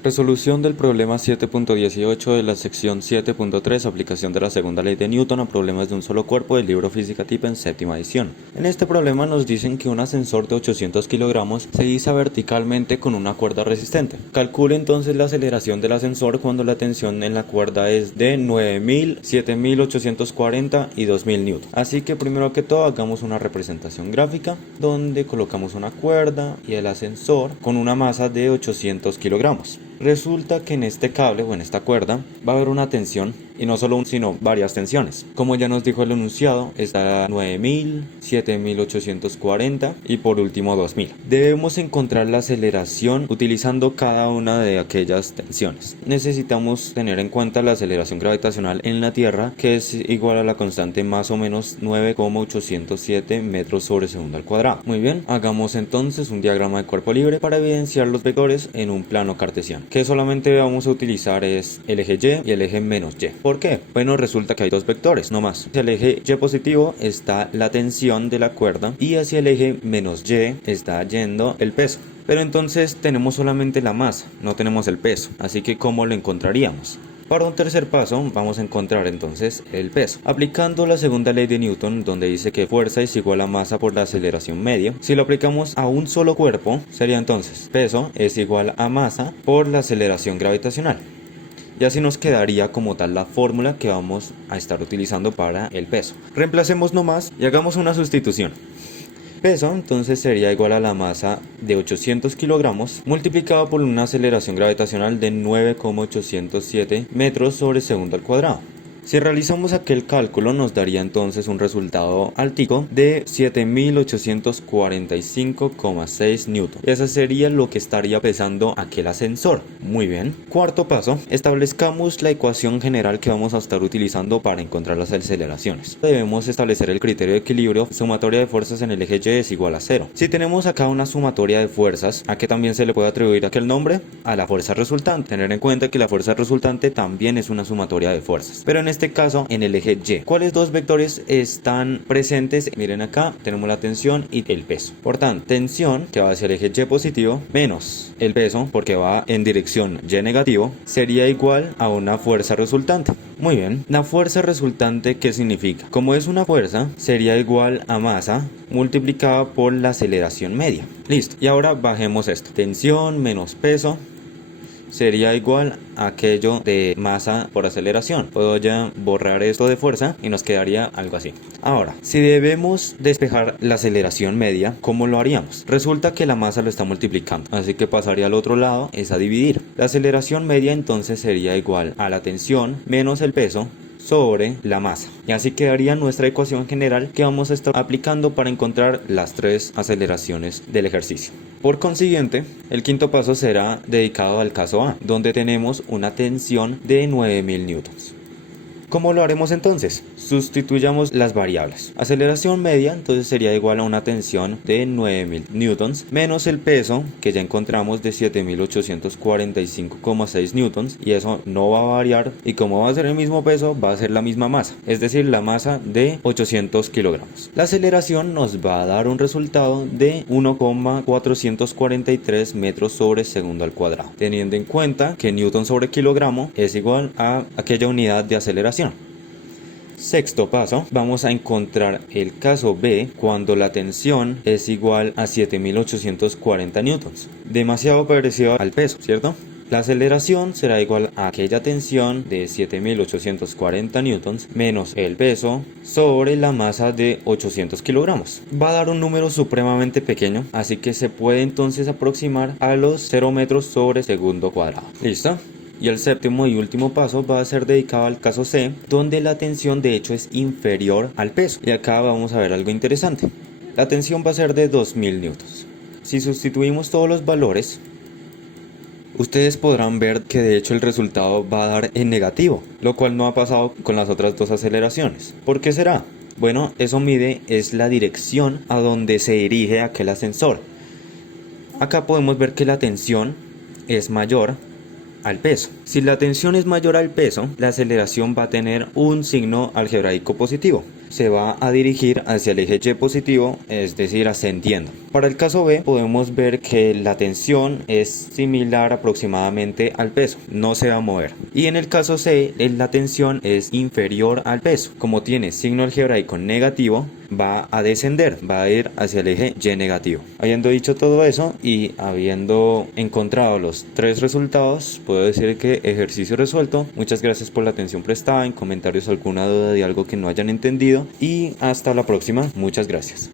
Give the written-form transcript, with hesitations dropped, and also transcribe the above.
Resolución del problema 7.18 de la sección 7.3, aplicación de la segunda ley de Newton a problemas de un solo cuerpo del libro Física Type en séptima edición. En este problema nos dicen que un ascensor de 800 kilogramos se iza verticalmente con una cuerda resistente. Calcule entonces la aceleración del ascensor cuando la tensión en la cuerda es de 9000, 7840 y 2000 newton. Así que primero que todo hagamos una representación gráfica donde colocamos una cuerda y el ascensor con una masa de 800 kilogramos. Resulta que en este cable o en esta cuerda va a haber una tensión, y no solo sino varias tensiones. Como ya nos dijo el enunciado, está 9000, 7840 y por último 2000. Debemos encontrar la aceleración utilizando cada una de aquellas tensiones. Necesitamos tener en cuenta la aceleración gravitacional en la Tierra, que es igual a la constante más o menos 9,807 metros sobre segundo al cuadrado. Muy bien, hagamos entonces un diagrama de cuerpo libre para evidenciar los vectores en un plano cartesiano. Que solamente vamos a utilizar es el eje Y y el eje menos Y. ¿Por qué? Bueno, resulta que hay dos vectores, no más. Hacia el eje Y positivo está la tensión de la cuerda y hacia el eje menos Y está yendo el peso. Pero entonces tenemos solamente la masa, no tenemos el peso. Así que ¿cómo lo encontraríamos? Para un tercer paso vamos a encontrar entonces el peso. Aplicando la segunda ley de Newton, donde dice que fuerza es igual a masa por la aceleración media, si lo aplicamos a un solo cuerpo, sería entonces peso es igual a masa por la aceleración gravitacional. Y así nos quedaría como tal la fórmula que vamos a estar utilizando para el peso. Reemplacemos nomás y hagamos una sustitución. Peso entonces sería igual a la masa de 800 kilogramos multiplicado por una aceleración gravitacional de 9,807 metros sobre segundo al cuadrado. Si realizamos aquel cálculo nos daría entonces un resultado altico de 7845,6 newton. Ese sería lo que estaría pesando aquel ascensor. Muy bien. Cuarto paso, establezcamos la ecuación general que vamos a estar utilizando para encontrar las aceleraciones. Debemos establecer el criterio de equilibrio. Sumatoria de fuerzas en el eje Y es igual a 0. Si tenemos acá una sumatoria de fuerzas, ¿a qué también se le puede atribuir aquel nombre? A la fuerza resultante. Tener en cuenta que la fuerza resultante también es una sumatoria de fuerzas. Pero en este caso en el eje Y. ¿Cuáles dos vectores están presentes? Miren acá, tenemos la tensión y el peso. Por tanto, tensión que va hacia el eje Y positivo menos el peso porque va en dirección Y negativo sería igual a una fuerza resultante. Muy bien, la fuerza resultante, ¿qué significa? Como es una fuerza, sería igual a masa multiplicada por la aceleración media. Listo, y ahora bajemos esto. Tensión menos peso sería igual a aquello de masa por aceleración. Puedo ya borrar esto de fuerza y nos quedaría algo así. Ahora, si debemos despejar la aceleración media, ¿cómo lo haríamos? Resulta que la masa lo está multiplicando, así que pasaría al otro lado, es a dividir. La aceleración media entonces sería igual a la tensión menos el peso sobre la masa. Y así quedaría nuestra ecuación general que vamos a estar aplicando para encontrar las tres aceleraciones del ejercicio. Por consiguiente, el quinto paso será dedicado al caso A, donde tenemos una tensión de 9000 newtons. ¿Cómo lo haremos entonces? Sustituyamos las variables. Aceleración media entonces sería igual a una tensión de 9000 newtons menos el peso que ya encontramos de 7845,6 newtons, y eso no va a variar, y como va a ser el mismo peso va a ser la misma masa, es decir la masa de 800 kilogramos. La aceleración nos va a dar un resultado de 1,443 metros sobre segundo al cuadrado, teniendo en cuenta que newton sobre kilogramo es igual a aquella unidad de aceleración. Sexto paso, vamos a encontrar el caso B cuando la tensión es igual a 7840 newtons. Demasiado parecido al peso, ¿cierto? La aceleración será igual a aquella tensión de 7840 newtons menos el peso sobre la masa de 800 kilogramos. Va a dar un número supremamente pequeño, así que se puede entonces aproximar a los 0 metros sobre segundo cuadrado. ¿Listo? Y el séptimo y último paso va a ser dedicado al caso C, donde la tensión de hecho es inferior al peso. Y acá vamos a ver algo interesante. La tensión va a ser de 2000 newtons. Si sustituimos todos los valores, ustedes podrán ver que de hecho el resultado va a dar en negativo, lo cual no ha pasado con las otras dos aceleraciones. ¿Por qué será? Bueno, eso mide es la dirección a donde se dirige aquel ascensor. Acá podemos ver que la tensión es mayor al peso. Si la tensión es mayor al peso, la aceleración va a tener un signo algebraico positivo. Se va a dirigir hacia el eje Y positivo, es decir, ascendiendo. Para el caso B podemos ver que la tensión es similar aproximadamente al peso, no se va a mover. Y en el caso C, la tensión es inferior al peso. Como tiene signo algebraico negativo, va a descender, va a ir hacia el eje Y negativo. Habiendo dicho todo eso y habiendo encontrado los tres resultados, puedo decir que ejercicio resuelto. Muchas gracias por la atención prestada. En comentarios alguna duda de algo que no hayan entendido y hasta la próxima. Muchas gracias.